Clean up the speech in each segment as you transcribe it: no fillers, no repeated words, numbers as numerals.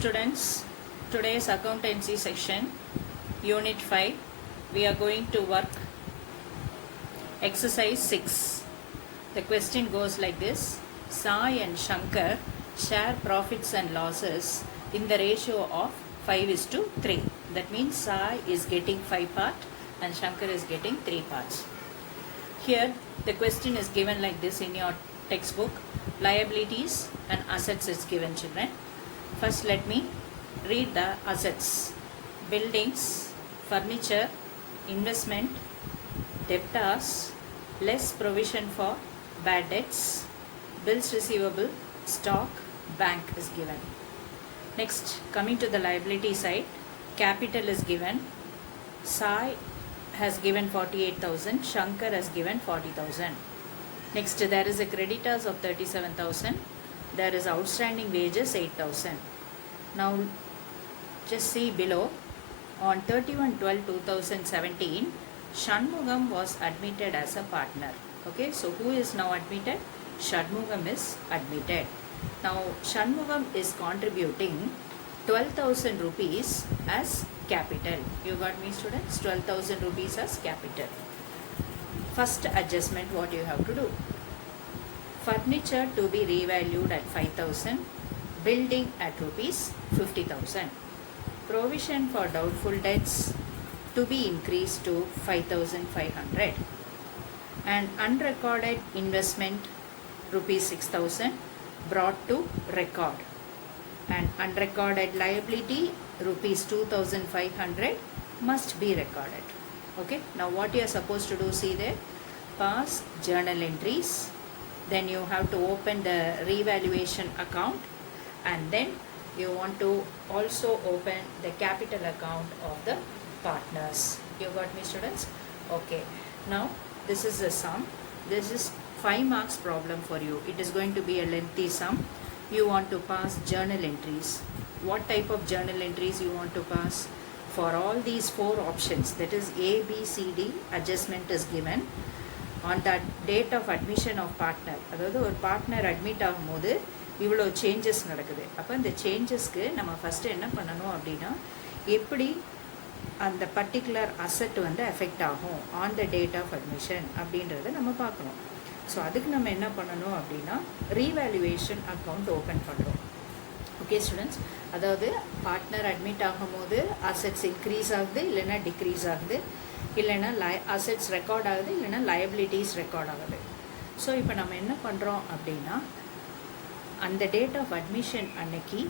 Students, today's accountancy section, unit 5, we are going to work exercise 6. The question goes like this: Sai and Shankar share profits and losses in the ratio of 5:3. That means Sai is getting 5 parts and Shankar is getting 3 parts. Here the question is given like this in your textbook. Liabilities and assets is given, children. First let me read the assets. Buildings, furniture, investment, debtors, less provision for bad debts, bills receivable, stock, bank is given. Next, coming to the liability side, capital is given. Sai has given 48,000, Shankar has given 40,000. Next, there is a creditors of 37,000. There is outstanding wages 8,000. Now, just see below. On 31/12/2017, Shanmugam was admitted as a partner. Okay, so who is now admitted? Shanmugam is admitted. Now, Shanmugam is contributing 12,000 rupees as capital. You got me, students? 12,000 rupees as capital. First adjustment, what you have to do? Furniture to be revalued at 5,000, building at rupees 50,000. Provision for doubtful debts to be increased to 5,500. And unrecorded investment rupees 6,000 brought to record. And unrecorded liability rupees 2,500 must be recorded. Okay, now what you are supposed to do, see there, pass journal entries, then you have to open the revaluation account, and then you want to also open the capital account of the partners. You got me, students? Okay, now this is the sum. This is 5 marks problem for you. It is going to be a lengthy sum. You want to pass journal entries. What type of journal entries you want to pass? For all these 4 options, that is A, B, C, D, adjustment is given on the date of admission of partner. அதாவது ஒரு partner admit ஆகும்போது இவ்வளோ சேஞ்சஸ் நடக்குது. அப்போ இந்த சேஞ்சஸ்க்கு நம்ம ஃபஸ்ட்டு என்ன பண்ணணும் அப்படின்னா, எப்படி அந்த பர்டிகுலர் அசட் வந்து எஃபெக்ட் ஆகும் on the date of admission அப்படின்றத நம்ம பார்க்கணும். ஸோ அதுக்கு நம்ம என்ன பண்ணணும் அப்படின்னா, ரீவேல்யூவேஷன் அக்கௌண்ட் ஓப்பன் பண்ணுறோம். ஓகே ஸ்டூடெண்ட்ஸ், அதாவது பார்ட்னர் அட்மிட் ஆகும்போது அசெட்ஸ் இன்க்ரீஸ் ஆகுது, இல்லைன்னா டிக்ரீஸ் ஆகுது, இல்லைன்னா அசெட்ஸ் ரெக்கார்ட் ஆகுது, இல்லைன்னா லயபிலிட்டிஸ் ரெக்கார்ட் ஆகுது. ஸோ இப்போ நம்ம என்ன பண்ணுறோம் அப்படின்னா, அந்த டேட் ஆஃப் அட்மிஷன் அன்னைக்கு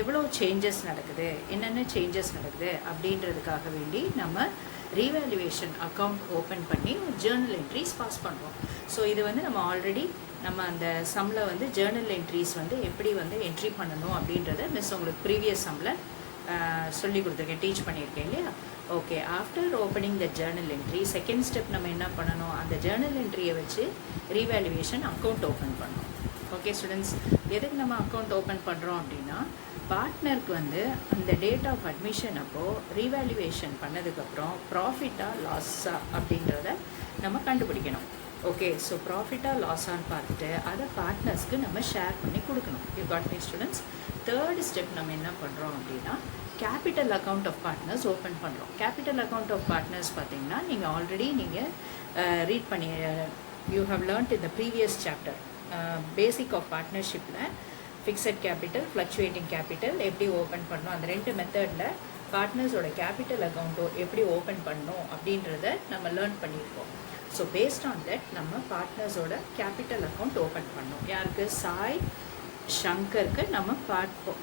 எவ்வளோ சேஞ்சஸ் நடக்குது, என்னென்ன சேஞ்சஸ் நடக்குது அப்படின்றதுக்காக வேண்டி நம்ம ரீவேல்யூவேஷன் அக்கௌண்ட் ஓப்பன் பண்ணி ஒரு ஜேர்னல் என்ட்ரிஸ் பாஸ் பண்ணுறோம். ஸோ இது வந்து நம்ம ஆல்ரெடி நம்ம அந்த சம்மில் வந்து ஜேர்னல் என்ட்ரிஸ் வந்து எப்படி வந்து என்ட்ரி பண்ணணும் அப்படின்றத மிஸ் உங்களுக்கு ப்ரீவியஸ் சம்மில் சொல்லி கொடுத்துருக்கேன், டீச் பண்ணியிருக்கேன் இல்லையா? Okay, after opening the Journal entry, second step நம்ம என்ன பண்ணணும், அந்த ஜேர்னல் என்ட்ரியை வச்சு ரீவேல்யூவேஷன் அக்கௌண்ட் ஓப்பன் பண்ணணும். ஓகே ஸ்டூடெண்ட்ஸ், எதுக்கு நம்ம அக்கௌண்ட் ஓப்பன் பண்ணுறோம் அப்படின்னா, பார்ட்னருக்கு வந்து அந்த டேட் ஆஃப் அட்மிஷன் அப்போது ரீவேல்யூவேஷன் பண்ணதுக்கப்புறம் ப்ராஃபிட்டா லாஸா அப்படின்றத நம்ம கண்டுபிடிக்கணும். ஓகே, ஸோ ப்ராஃபிட்டா லாஸான்னு பார்த்துட்டு அதை பார்ட்னர்ஸ்க்கு நம்ம ஷேர் பண்ணி கொடுக்கணும். You got me students? Third step நம்ம என்ன பண்ணுறோம் அப்படின்னா, capital account of partners open பண்ணுறோம். கேபிட்டல் அக்கௌண்ட் ஆஃப் பார்ட்னர்ஸ் பார்த்தீங்கன்னா, நீங்கள் ஆல்ரெடி நீங்கள் ரீட் பண்ணி you have learned in the previous chapter basic of பார்ட்னர்ஷிப்பில் ஃபிக்ஸட் கேபிட்டல், ஃப்ளக்சுவேட்டிங் கேபிட்டல் எப்படி ஓப்பன் பண்ணணும், அந்த 2 மெத்தடில் பார்ட்னர்ஸோட கேபிட்டல் அக்கௌண்ட்டோ எப்படி ஓப்பன் பண்ணணும் அப்படின்றத நம்ம லேர்ன் பண்ணியிருக்கோம். ஸோ பேஸ்ட் ஆன் தட் நம்ம பார்ட்னர்ஸோட கேபிட்டல் அக்கௌண்ட் ஓப்பன் பண்ணோம். யாருக்கு? சாய், ஷங்கருக்கு நம்ம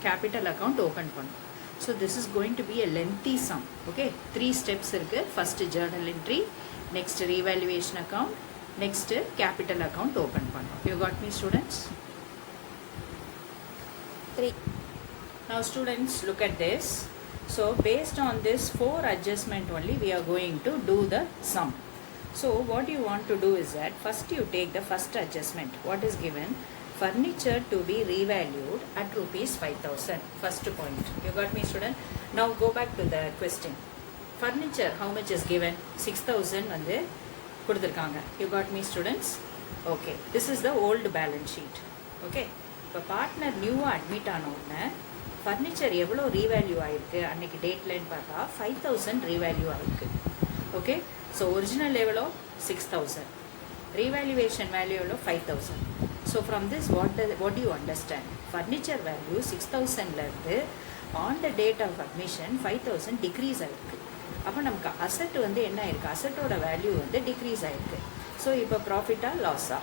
கேபிட்டல் அக்கௌண்ட் ஓப்பன் பண்ணோம். So this is going to be a lengthy sum. Okay, 3 steps இருக்குது. First journal entry, next revaluation account, next capital account open பண்ணோம். You got me students? 3. Now students, look at this. So based on this 4 adjustment only, we are going to do the sum. So what you want to do is that first you take the first adjustment. What is given? Furniture to be revalued at rupees 5,000. First point. You got me, student? Now go back to the question. Furniture, how much is given? 6,000 வந்து கொடுத்துருக்காங்க. You got me, students? Okay, this is the old balance sheet. Okay, இப்போ பார்ட்னர் நியூவாக அட்மிட் ஆன உடனே ஃபர்னிச்சர் எவ்வளோ ரீவேல்யூ ஆயிருக்கு அன்னைக்கு டேட்லன்னு பார்த்தா 5000 ரீவேல்யூ ஆயிருக்கு. ஓகே, ஸோ ஒரிஜினல் எவ்வளோ 6000, revaluation value எவ்வளோ 5000. So from this what do you understand? Furniture value 6000லேருந்து on the date of admission 5000 decrease ஆகிருக்கு. அப்போ நமக்கு அசட் வந்து என்ன ஆயிருக்கு, அசட்டோட வேல்யூ வந்து டிக்ரீஸ் ஆகிருக்கு. ஸோ இப்போ ப்ராஃபிட்டா லாஸா?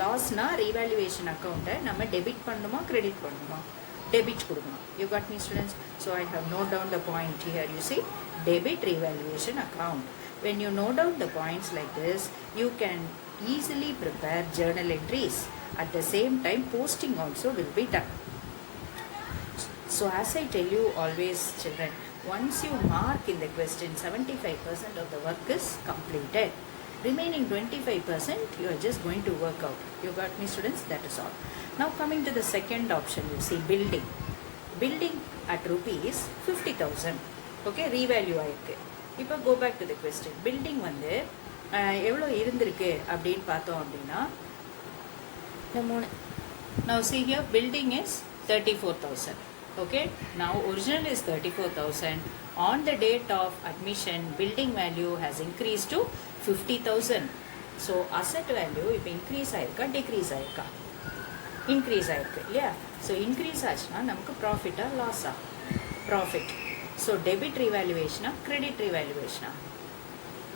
லாஸ்னா ரீவேல்யூவேஷன் அக்கௌண்ட்டை நம்ம டெபிட் பண்ணணுமா கிரெடிட் பண்ணணுமா? டெபிட் கொடுக்கணும். You got me students? So I have note down the point here. You see debit revaluation account. When you note down the points like this, you can easily prepare journal entries. At the same time, posting also will be done. So as I tell you always, children, once you mark in the question 75% of the work is completed, remaining 25% you are just going to work out. You got me, students? That is all. Now coming to the second option, you see building at rupees 50,000. Okay, revalue ஆயிருக்கு. இப்போ go back to the question. Building வந்து எவ்வளோ இருந்திருக்கு அப்படின்னு பார்த்தோம் அப்படின்னா இந்த 3. Now see here, building is 34,000. Okay, now original is 34,000. On the date of admission, building value has increased to 50,000. So asset value இப்போ இன்க்ரீஸ் ஆயிருக்கா டிக்ரீஸ் ஆயிருக்கா? இன்க்ரீஸ் ஆயிருக்கு இல்லையா? ஸோ இன்க்ரீஸ் ஆச்சுன்னா நமக்கு ப்ராஃபிட்டா லாஸா? Profit. So debit revaluation, credit revaluation,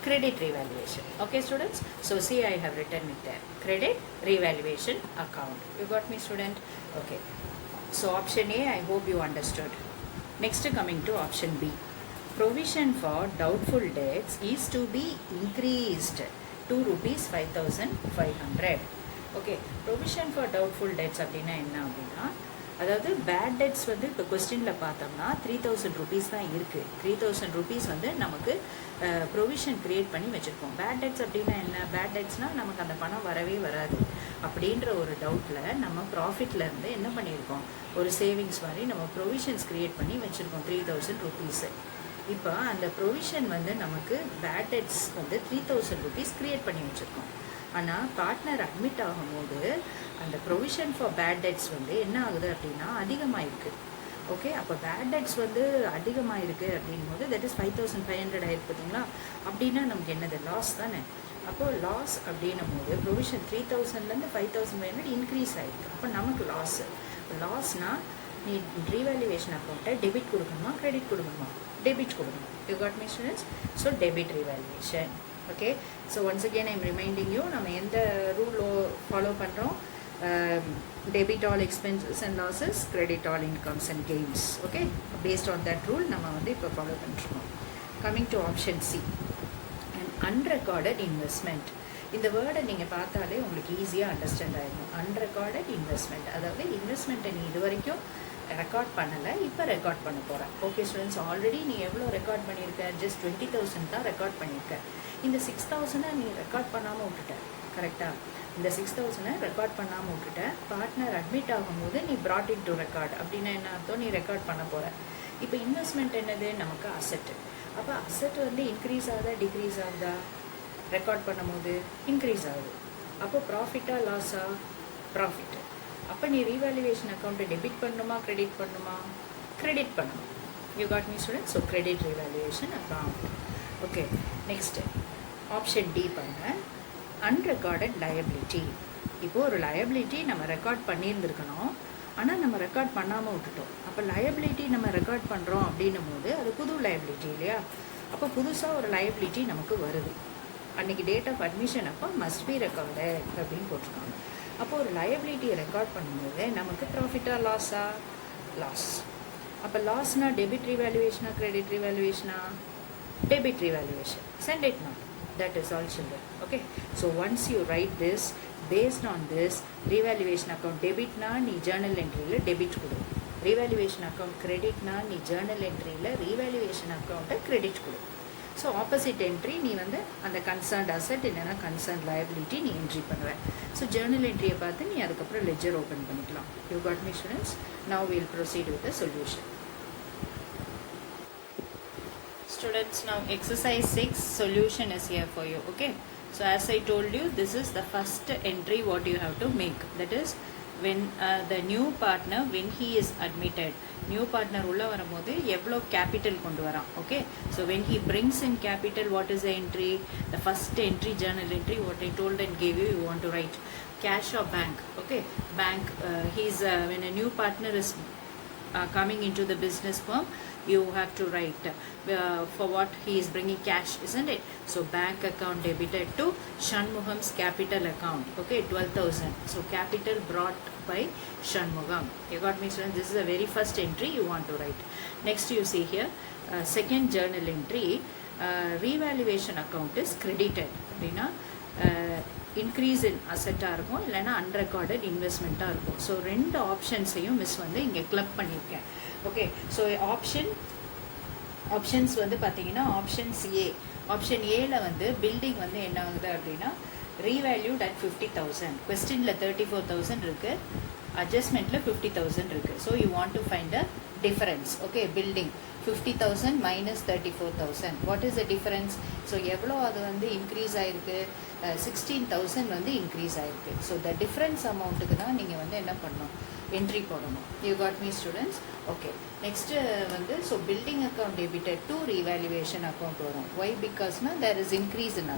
credit revaluation. Okay students, so see I have written it there, credit revaluation account. You got me, student? Okay, so option A, I hope you understood. Next coming to option B, provision for doubtful debts is to be increased to rupees 5,500. Okay, provision for doubtful debts அப்படின்னா என்ன அப்படின்னா, அதாவது bad debts வந்து இப்போ கொஸ்டினில் பார்த்தோம்னா 3,000 rupees தான் இருக்குது. 3,000 rupees வந்து நமக்கு ப்ரொவிஷன் க்ரியேட் பண்ணி வச்சுருக்கோம். பேட் டெட்ஸ் அப்படின்னா என்ன? பேட் டெட்ஸ்னால் நமக்கு அந்த பணம் வரவே வராது அப்படின்ற ஒரு டவுட்டில் நம்ம ப்ராஃபிட்லேருந்து என்ன பண்ணியிருக்கோம், ஒரு சேவிங்ஸ் மாதிரி நம்ம ப்ரொவிஷன்ஸ் க்ரியேட் பண்ணி வச்சுருக்கோம் 3,000 rupees. இப்போ அந்த ப்ரொவிஷன் வந்து நமக்கு பேட் டெட்ஸ் வந்து 3,000 rupees க்ரியேட் பண்ணி வச்சுருக்கோம். ஆனால் பார்ட்னர் அட்மிட் ஆகும்போது அந்த ப்ரொவிஷன் ஃபார் பேட் டெட்ஸ் வந்து என்ன ஆகுது அப்படின்னா அதிகமாக இருக்குது. ஓகே, அப்போ பேட் டெட்ஸ் வந்து அதிகமாக இருக்குது அப்படின் போது தட் இஸ் 5,500 ஆயிருக்கு பார்த்தீங்களா? அப்படின்னா நமக்கு என்னது, லாஸ் தானே. அப்போது லாஸ் அப்படின்னும் போது ப்ரொவிஷன் 3,000லேருந்து 5,500 இன்க்ரீஸ் ஆகிருக்கு. அப்போ நமக்கு லாஸ்னால் நீ ரீவேல்யூவேஷன் அக்கௌண்ட்டை டெபிட் கொடுக்கணுமா கிரெடிட் கொடுக்கணுமா? டெபிட் கொடுக்கணும். You got me students? So debit revaluation. Okay, so once again I'm reminding you, நம்ம எந்த ரூல் ஃபாலோ பண்ணுறோம்? Debit all expenses and losses, credit all incomes and gains. Okay, based on that rule நம்ம வந்து இப்போ ஃபாலோ பண்ணிருக்கோம். Coming to option C, an unrecorded investment. இந்த வேர்டை நீங்கள் பார்த்தாலே உங்களுக்கு ஈஸியாக அண்டர்ஸ்டாண்ட் ஆகிடும். அன்ரெக்கார்டட் இன்வெஸ்ட்மெண்ட், அதாவது இன்வெஸ்ட்மெண்ட்டை நீ இது வரைக்கும் ரெக்கார்ட் பண்ணலை, இப்போ ரெக்கார்ட் பண்ண போகிறேன். ஓகே ஸ்டூடெண்ட்ஸ், ஆல்ரெடி நீ எவ்வளோ ரெக்கார்ட் பண்ணியிருக்க? ஜஸ்ட் 20,000 தான் ரெக்கார்ட் பண்ணியிருக்க. இந்த 6,000 நீ ரெக்கார்ட் பண்ணாமல் விட்டுட்ட. கரெக்டாக? இந்த 6,000 ரெக்கார்ட் பண்ணாமல் விட்டுட்ட. பார்ட்னர் அட்மிட் ஆகும்போது நீ brought it to record அப்படின்னா என்ன அர்த்தம்? நீ ரெக்கார்ட் பண்ண போகிற. இப்போ இன்வெஸ்ட்மெண்ட் என்னது? நமக்கு அசெட்டு. அப்போ அசெட் வந்து இன்க்ரீஸ் ஆகுதா டிக்ரீஸ் ஆகுதா? ரெக்கார்ட் பண்ணும்போது இன்க்ரீஸ் ஆகுது. அப்போ ப்ராஃபிட்டா லாஸா? ப்ராஃபிட். அப்போ நீ ரீவேல்யூவேஷன் அக்கௌண்ட்டை டெபிட் பண்ணணுமா கிரெடிட் பண்ணணுமா? கிரெடிட் பண்ணணும். You got me students? So credit revaluation account. Okay, next option D பாருங்க, அன்ரெக்கார்டட் லயபிலிட்டி. இப்போது ஒரு லயபிலிட்டி நம்ம ரெக்கார்ட் பண்ணியிருந்துருக்கணும், ஆனால் நம்ம ரெக்கார்ட் பண்ணாமல் விட்டுட்டோம். அப்போ லயபிலிட்டி நம்ம ரெக்கார்ட் பண்ணுறோம் அப்படின்னும் போது அது புது லயபிலிட்டி இல்லையா? அப்போ புதுசாக ஒரு லயபிலிட்டி நமக்கு வருது. அன்றைக்கி டேட் ஆஃப் அட்மிஷன் அப்போ மஸ்ட் பி ரெக்கார்டு அப்படின்னு போட்டிருக்காங்க. அப்போ ஒரு லயபிலிட்டியை ரெக்கார்ட் பண்ணும்போது நமக்கு ப்ராஃபிட்டா லாஸா? லாஸ். அப்போ லாஸ்னா டெபிட் ரீவேல்யூவேஷனா கிரெடிட் ரீவேல்யூவேஷனா? Debit revaluation. Send it now. That is all children. Okay, so once you write this, based on this, revaluation account debit na nee journal entry la debit kodu, revaluation account credit na nee journal entry la revaluation account credit kodu. So opposite entry nee vande and concerned asset illana concerned liability nee entry பண்ணுவ. So journal entry பார்த்து நீ அதுக்கப்புறம் ledger open பண்ணிக்கலாம். You got me students? Now we will proceed with the solution. Students, now exercise 6 solution is here for you. Okay, so as I told you, this is the first entry what you have to make, that is when the new partner, when he is admitted, new partner உள்ள வரும்போது எவ்வளோ capital கொண்டு வரான். Okay, so when he brings in capital, what is the entry? The first entry, journal entry, what I told and gave you, you want to write cash or bank. Okay, bank, when a new partner is coming into the business firm, you have to write for what he is bringing cash, isn't it? So bank account debited to Shanmugam's capital account. Okay, 12,000. So capital brought by Shanmugam. You got me, students? This is the very first entry you want to write. Next you see here, second journal entry, revaluation account is credited. Increase in அசெட்டாக இருக்கும், இல்லைனா அன்ரெக்கார்டட் இன்வெஸ்ட்மெண்ட்டாக இருக்கும். ஸோ ரெண்டு ஆப்ஷன்ஸையும் மிஸ் வந்து இங்கே கிளப் பண்ணியிருக்கேன். ஓகே, ஸோ ஆப்ஷன்ஸ் வந்து பார்த்தீங்கன்னா ஆப்ஷன் ஏல வந்து பில்டிங் வந்து என்ன ஆகுது அப்படின்னா ரீவேல்யூட் அட் 50,000. கொஸ்டினில் 34,000 இருக்குது, அட்ஜஸ்ட்மெண்ட்டில் 50,000 இருக்குது. So you want to find a difference. Okay, building 50,000 minus 34,000. What is the difference? So எவ்வளோ அது வந்து இன்க்ரீஸ் ஆகிருக்கு? 16,000 வந்து இன்க்ரீஸ் ஆகிருக்கு. ஸோ த டிஃப்ரென்ஸ் அமௌண்ட்டுக்கு தான் நீங்கள் வந்து என்ன பண்ணணும், என்ட்ரி போடணும். You got me students? Okay, next வந்து so building account debited to revaluation account வரும். ஒய்? பிகாஸ்னா there is increase in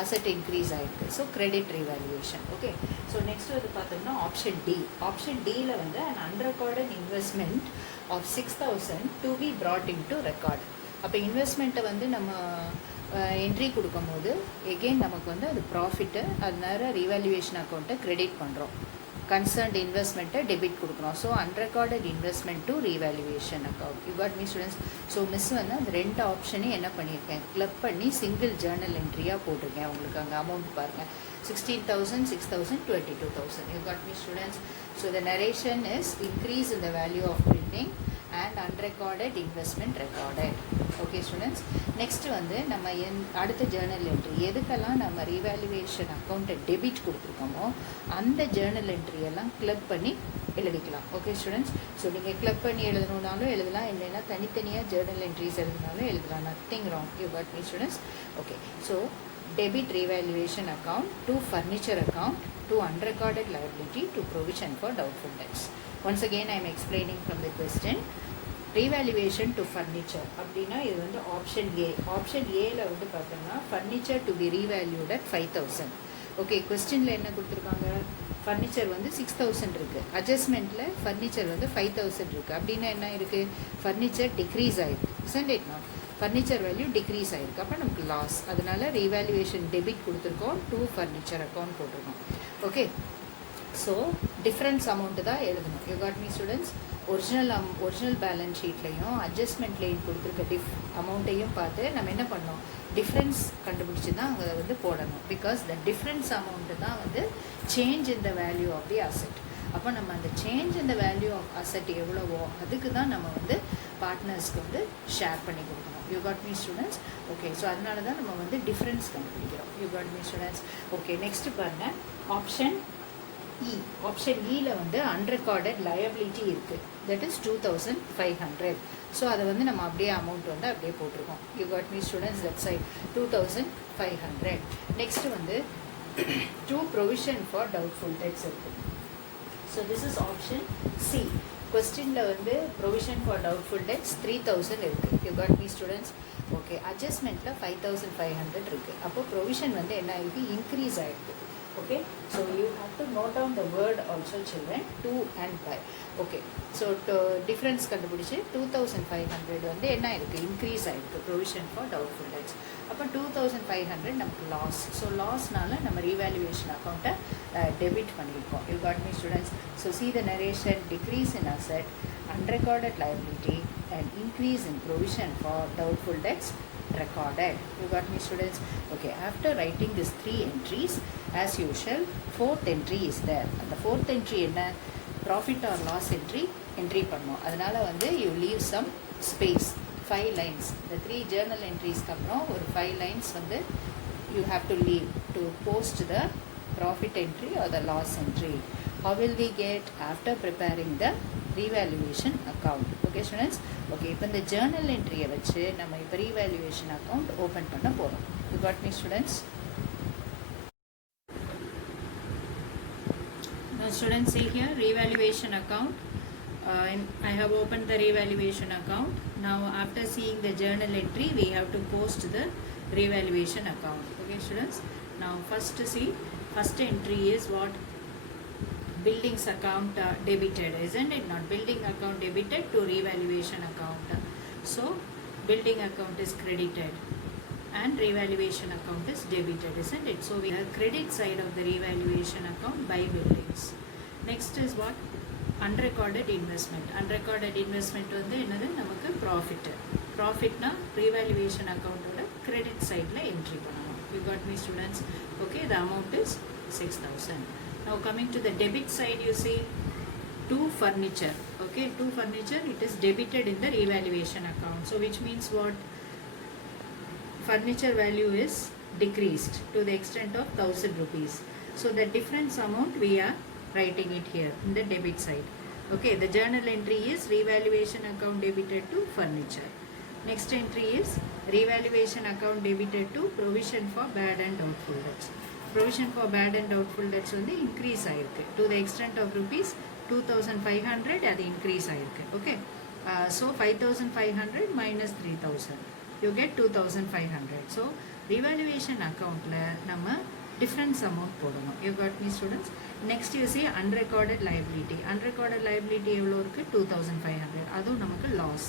asset increase ஆகிருக்கு. So credit revaluation. Okay, so next வந்து பார்த்தோம்னா ஆப்ஷன் டியில் வந்து and unrecorded investment of 6,000 to be brought into record. அப்போ இன்வெஸ்ட்மெண்ட்டை வந்து நம்ம என்ட்ரி கொடுக்கும்போது எகெயின் நமக்கு வந்து அது ப்ராஃபிட்டு, அதனால ரீவேல்யூவேஷன் அக்கௌண்ட்டை கிரெடிட் பண்ணுறோம், கன்சர்ன்ட் இன்வெஸ்ட்மெண்ட்டை டெபிட் கொடுக்குறோம். So unrecorded investment to revaluation account. You got me students? So miss வந்து அந்த ரெண்டு ஆப்ஷனையும் என்ன பண்ணியிருக்கேன், கிளப் பண்ணி சிங்கிள் ஜேர்னல் என்ட்ரியாக போட்டிருக்கேன். உங்களுக்கு அங்கே அமௌண்ட் பாருங்கள், 16,000, 6,000, 22,000. You got me, students? So the narration is increase in the value of printing and unrecorded investment recorded. Okay, students? Next வந்து நம்ம அடுத்த ஜேர்னல் என்ட்ரி எதுக்கெல்லாம் நம்ம ரீவேல்யூவேஷன் அக்கௌண்ட்டை டெபிட் கொடுத்துருக்கோமோ அந்த ஜேர்னல் என்ட்ரி எல்லாம் கிளப் பண்ணி எழுதிக்கலாம். Okay students? ஸோ நீங்கள் கிளப் பண்ணி எழுதணுன்னாலும் எழுதலாம், இல்லைன்னா தனித்தனியாக ஜேர்னல் என்ட்ரிஸ் எழுதினாலும் எழுதலாம். Nothing wrong. You got me students? Okay, so debit revaluation account to furniture account to unrecorded liability to provision for doubtful debts. Once again I am explaining from the question. Revaluation to furniture அப்படின்னா இது வந்து ஆப்ஷன் ஏல வந்து பார்த்தோம்னா furniture to be revalued at 5,000. ஓகே, கொஸ்டினில் என்ன கொடுத்துருக்காங்க, ஃபர்னிச்சர் வந்து 6,000 இருக்குது, அட்ஜஸ்ட்மெண்ட்டில் ஃபர்னிச்சர் வந்து 5,000 இருக்குது. அப்படின்னா என்ன இருக்குது, ஃபர்னிச்சர் டிக்ரீஸ் ஆகிருக்கு, isn't it now? Furniture value decrease ஆகிருக்கு, அப்போ நமக்கு லாஸ். அதனால ரீவேல்யூவேஷன் டெபிட் கொடுத்துருக்கோம், டு ஃபர்னிச்சர் அக்கௌண்ட் போட்டிருக்கோம். ஓகே, ஸோ டிஃப்ரென்ஸ் அமௌண்ட்டு தான் எழுதணும். You got me students? Original balance ஷீட்லையும் அட்ஜஸ்ட்மெண்ட்லேயும் கொடுத்துருக்க அமௌண்ட்டையும் பார்த்து நம்ம என்ன பண்ணோம், டிஃப்ரென்ஸ் கண்டுபிடிச்சி தான் அங்கே வந்து போடணும். பிகாஸ் த டிஃப்ரென்ஸ் அமௌண்ட்டு தான் வந்து change in the value of the asset. அப்போ நம்ம அந்த change in the value of asset எவ்வளவோ அதுக்கு தான் நம்ம வந்து பார்ட்னர்ஸ்க்கு வந்து ஷேர் பண்ணி கொடுக்கணும். You got me students? Okay, so அதனால தான் நம்ம வந்து டிஃப்ரென்ஸ் கண்டுபிடிக்கிறோம். You got me students? Okay, next பாருங்கள், ஆப்ஷன் இல வந்து அன்ரெக்கார்டட் லயபிலிட்டி இருக்குது, தட் இஸ் 2,500. ஸோ அதை வந்து நம்ம அப்படியே அமௌண்ட் வந்து அப்படியே போட்டிருக்கோம். You got me students? That side 2,500. Next வந்து to provision for doubtful debts இருக்குது. So this is option C. கொஸ்டினில் வந்து ப்ரொவிஷன் ஃபார் டவுட்ஃபுல் டெப்ட்ஸ் 3,000 இருக்குது. You got me students? Okay, அட்ஜஸ்ட்மெண்ட்டில் 5,500 இருக்குது. அப்போ ப்ரொவிஷன் வந்து என்ன ஆகிருக்கு, இன்க்ரீஸ் ஆகிருக்கு. Okay, so you have to note down the word also, children, to and by. Okay, so difference கண்டுபிடிச்சு 2,500 வந்து என்ன ஆயிருக்கு, இன்க்ரீஸ் ஆயிருக்கு ப்ரொவிஷன் ஃபார் டவுட்ஃபுல் டெப்ட்ஸ். அப்போ 2,500 நமக்கு லாஸ். ஸோ லாஸ்னால நம்ம ரீவேல்யூவேஷன் அக்கௌண்ட்டை டெபிட் பண்ணியிருக்கோம். You got me students? So see the narration, decrease in asset, unrecorded liability and increase in provision for doubtful debts recorded. You got me, students? Okay, after writing these 3 entries, as usual, 4th entry is there. And the 4th entry என்ன, profit or loss entry பண்ணோம். அதனால வந்து you leave some space, 5 lines. The 3 journal entries அப்புறம் ஒரு 5 lines வந்து you have to leave to post the profit entry or the loss entry. How will we get after preparing the revaluation account? Okay students? Okay, இப்போ இந்த journal entry வச்சு நம்ம இப்போ revaluation account open பண்ண போறோம். You got me, students? Now students, see here revaluation account. I have opened the revaluation account. Now after seeing the journal entry, we have to post the revaluation account. Okay students, now first see, first entry is what? Buildings account debited, isn't it? Not building account debited to revaluation account. So building account is credited and revaluation account is debited, isn't it? So we have credit side of the revaluation account by buildings. Next is what? Unrecorded investment. Unrecorded investment வந்து என்னது? நமக்கு profit. Profitனா revaluation account ஓட credit side ல entry பண்ணணும். You got me students? Okay, the amount is 6,000. Now coming to the debit side, you see to furniture. Okay, to furniture, it is debited in the revaluation account. So which means what? Furniture value is decreased to the extent of 1,000 rupees. So the difference amount we are writing it here in the debit side. Okay, the journal entry is revaluation account debited to furniture. Next entry is revaluation account debited to provision for bad and doubtful debts. Provision for bad and doubtful debts வந்து increase ஆயிருக்கு to the extent of rupees 2,500. அது increase ஆயிருக்கு. Okay, so 5,500 minus 3,000, you get 2,500. So revaluation accountல நம்ம difference amount போடணும். You got me students? Next you see unrecorded liability. Unrecorded liability எவ்வளோ இருக்கு? 2,500. அதுவும் நமக்கு loss.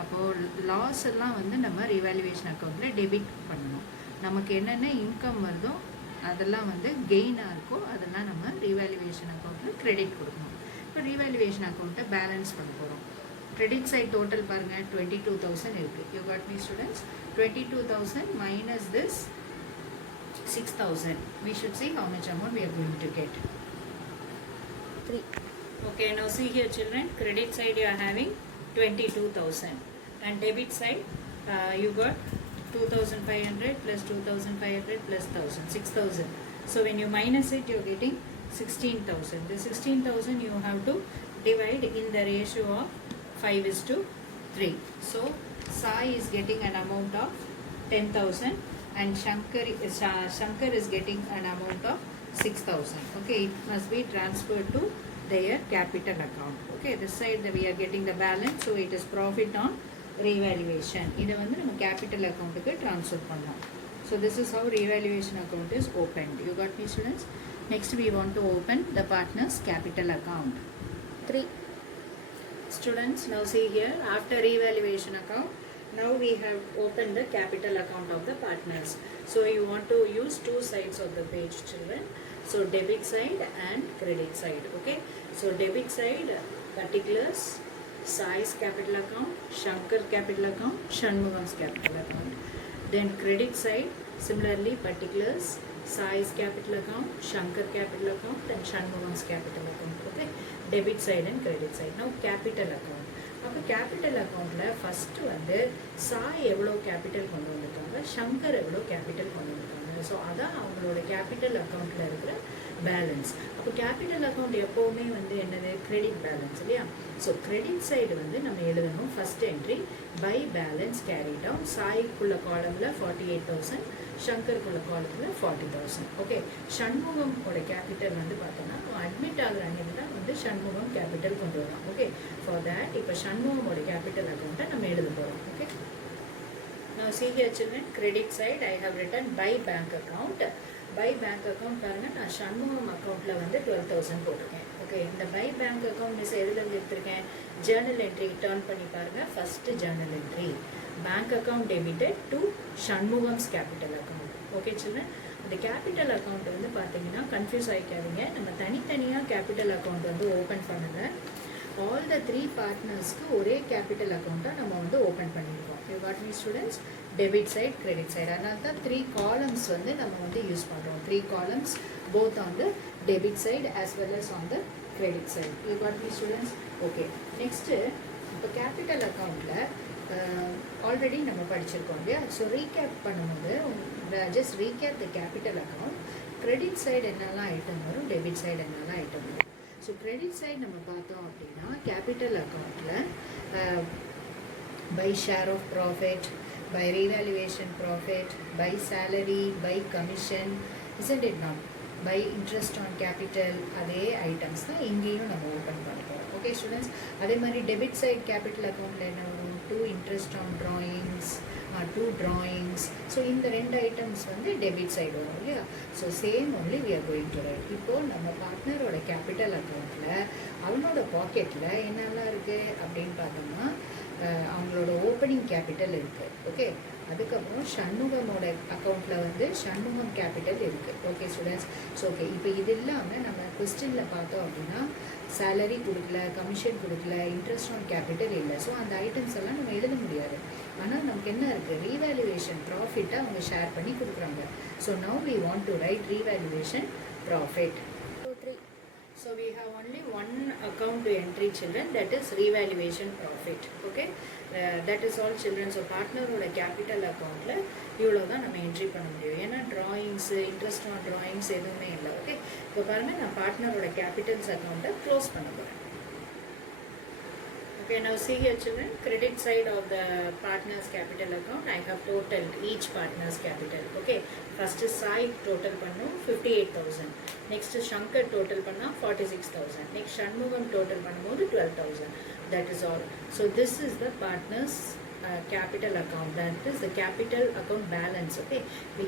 அப்போது லாஸ் எல்லாம் வந்து நம்ம ரிவாலுவேஷன் அக்கௌண்ட்டில் டெபிட் பண்ணணும். நமக்கு என்னென்ன இன்கம் வருதோ அதெல்லாம் வந்து கெயினாக இருக்கோ அதெல்லாம் நம்ம ரிவாலுவேஷன் அக்கௌண்ட்டில் கிரெடிட் கொடுக்கணும். இப்போ ரிவாலுவேஷன் அக்கௌண்ட்டை பேலன்ஸ் பண்ண போகிறோம். கிரெடிட் சைட் டோட்டல் பாருங்கள் 22,000 இருக்குது. You got me students? 22,000 minus this 6,000. We should see how much amount we are going to get. 3. Okay, now see here children, credit side you are having 22,000 and debit side you got 2,500 plus 2,500 plus 1,000, 6,000. So when you minus it, you are getting 16,000. The 16,000 you have to divide in the ratio of 5:3. So Sai is getting an amount of 10,000 and Shankar is getting an amount of 6,000. Okay, it must be transferred to their capital account. Okay, this side we are getting the balance, so it is profit on revaluation. இதை வந்து நம்ம capital accountக்கு transfer பண்ணலாம். So this is how revaluation account is opened. You got me students? Next we want to open the partner's capital account. 3. Students, now see here, after revaluation account, now we have opened the capital account of the partners. So you want to use two sides of the page children. So debit side and credit side. Okay, so debit side particulars, Sai's capital account, Shankar capital account, Shanmugam's capital account. Then credit side similarly particulars, Sai's capital account, Shankar capital account and Shanmugam's capital account. Okay, debit side and credit side. Now capital account. அப்போ கேபிட்டல் அக்கௌண்ட்டில் ஃபஸ்ட்டு வந்து சாய் எவ்வளோ கேபிட்டல் கொண்டு வந்திருக்காங்க, ஷங்கர் எவ்வளோ கேபிட்டல் கொண்டு வந்திருக்காங்க. ஸோ அதான் அவங்களோட கேபிட்டல் அக்கௌண்ட்டில் இருக்கிற பேலன்ஸ். அப்போ கேபிட்டல் அக்கௌண்ட் எப்போவுமே வந்து என்னது? கிரெடிட் பேலன்ஸ் இல்லையா? ஸோ கிரெடிட் சைடு வந்து நம்ம எழுதணும். First entry by balance carry down. சாய்க்குள்ள காலமில் 48,000, ஷங்கருக்குள்ள காலத்தில் 40,000. ஓகே, ஷண்முகமோட கேபிட்டல் வந்து பார்த்தோன்னா அட்மிட் ஆகிற அன்னைக்கு தான் வந்து ஷண்முகம் கேபிட்டல் கொண்டு வரோம். ஓகே, ஃபார் தேட் இப்போ ஷண்முகமோட கேபிட்டல் அக்கௌண்ட்டை நம்ம எழுத போகிறோம். Okay, now see here children, credit side I have written by bank account. By bank account பாருங்கள், நான் ஷண்முகம் அக்கௌண்ட்டில் வந்து 12,000 போட்டிருக்கேன். ஓகே, இந்த பை பேங்க் அக்கௌண்ட் மிஸ் எதில் எடுத்திருக்கேன்? ஜேர்னல் என்ட்ரி டர்ன் பண்ணி பாருங்கள். First journal entry bank account debited to Shanmugam's capital account. Okay children, இந்த கேபிட்டல் அக்கௌண்ட் வந்து பார்த்தீங்கன்னா கன்ஃபியூஸ் ஆகிக்காதீங்க. நம்ம தனித்தனியாக கேபிட்டல் அக்கௌண்ட் வந்து ஓப்பன் பண்ணலை. ஆல் த 3 பார்ட்னர்ஸ்க்கு ஒரே கேபிட்டல் அக்கௌண்ட்டாக நம்ம வந்து ஓப்பன் பண்ணியிருக்கோம். You got me students? Debit side, credit side. அதனால தான் 3 காலம்ஸ் வந்து நம்ம வந்து யூஸ் பண்ணுறோம். 3 columns both on the debit side as well as on the credit side. You got me students? Okay, next இப்போ கேபிட்டல் அக்கௌண்ட்டில் ஆல்ரெடி நம்ம படிச்சிருக்கோம் இல்லையா? ஸோ ரீகேப் பண்ணும்போது just recap the capital account. Credit side என்னெல்லாம் ஐட்டம் வரும், டெபிட் சைடு என்னெல்லாம் ஐட்டம் வரும். ஸோ கிரெடிட் சைடு நம்ம பார்த்தோம் அப்படின்னா கேபிட்டல் அக்கௌண்ட்டில் by share of profit, by revaluation profit, by salary, by commission, isn't it not? By interest on capital அதே ஐட்டம்ஸ் தான் இங்கேயும் நம்ம ஓப்பன் பண்ணுறோம். ஓகே ஸ்டூடெண்ட்ஸ், அதே மாதிரி டெபிட் சைட் கேபிட்டல் அக்கௌண்ட்டில் என்ன வரும், 2 interest on drawings, 2 drawings. So இந்த 2 ஐட்டம்ஸ் வந்து டெபிட் சைடு வரும் இல்லையா. So same only we are going to right. இப்போது நம்ம பார்ட்னரோட கேபிட்டல் அக்கௌண்ட்டில் அவனோட பாக்கெட்டில் என்னெல்லாம் இருக்குது அப்படின்னு பார்த்தோம்னா அவங்களோட ஓப்பனிங் கேபிட்டல் இருக்குது. ஓகே, அதுக்கப்புறம் ஷண்முகமோட அக்கௌண்ட்டில் வந்து ஷண்முகம் கேபிட்டல் இருக்குது. ஓகே ஸ்டூடெண்ட்ஸ், ஸோ ஓகே இப்போ இது இல்லாமல் நம்ம கொஸ்டினில் பார்த்தோம் அப்படின்னா சேலரி கொடுக்கல, கமிஷன் கொடுக்கல, இன்ட்ரெஸ்ட் ஆன் கேபிட்டல் இல்லை. ஸோ அந்த ஐட்டம்ஸ் எல்லாம் நம்ம எழுத முடியாது. ஆனால் நமக்கு என்ன இருக்குது, ரீவேல்யூவேஷன் ப்ராஃபிட்டை அவங்க ஷேர் பண்ணி கொடுக்குறாங்க. So now we want to right revaluation profit. So we have only one account to entry children, that is revaluation profit. Okay, that is all children. So partner oda capital account la இவ்வளோ தான் நம்ம என்ட்ரி பண்ண முடியும். ஏன்னா drawings interest on drawings எதுவுமே இல்லை. ஓகே, இப்போ பாருங்கள் நான் பார்ட்னரோட கேபிட்டல்ஸ் அக்கௌண்ட்டை க்ளோஸ் பண்ண போகிறேன். Okay, now see here children, credit side of the partner's capital account, I have totaled each partner's capital. Okay, first is Sai total pannu 58,000, next is Shankar total panna 46,000, next Shanmugam total pannumodu 12,000. That is all. So this is the partner's capital account, that is the capital account balance. Okay,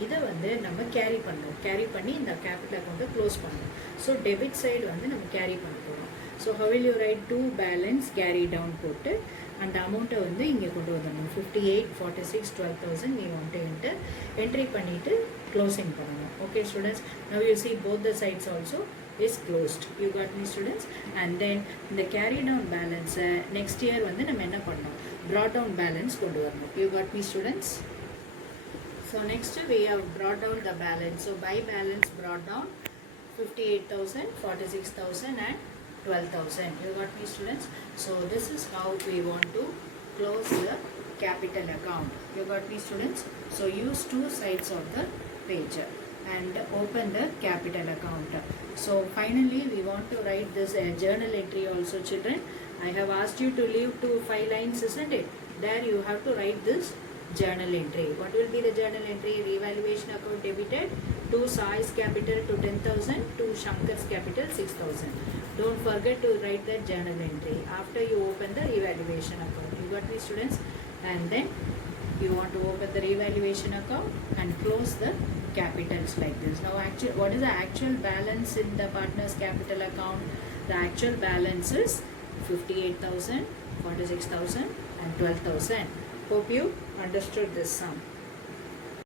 இதை வந்து நம்ம கேரி பண்ணணும், கேரி பண்ணி இந்த கேபிட்டல் அக்கௌண்ட்டை க்ளோஸ் பண்ணணும். So debit side வந்து நம்ம கேரி பண்ண போகிறோம். So how will you write to balance carry down போட்டு அந்த அமௌண்ட்டை வந்து இங்கே கொண்டு வந்துடணும். 58, 46, 12,000 we want to enter, entry பண்ணிவிட்டு க்ளோசிங் பண்ணணும். Okay students, now you see both the sides also is closed. You got me students? And then இந்த carry down balance next year வந்து நம்ம என்ன பண்ணணும், brought down balance கொண்டு வரணும். You got me students? So next we have brought down the balance. So by balance brought down 58,000, 46,000 and 12,000. You got me students? So this is how we want to close the capital account. You got me students? So use 2 sides of the page and open the capital account. So finally we want to write this journal entry also children. I have asked you to leave 5 lines, isn't it? There you have to write this journal entry. What will be the journal entry? Revaluation account debited to Sai's capital to 10,000, to Shankar's capital 6,000. Don't forget to write that journal entry after you open the revaluation account. You got me students? And then you want to open the revaluation account and close the capitals like this. Now actually what is the actual balance in the partner's capital account? The actual balance is 58,000, 46,000 and 12,000. Hope you understood this sum.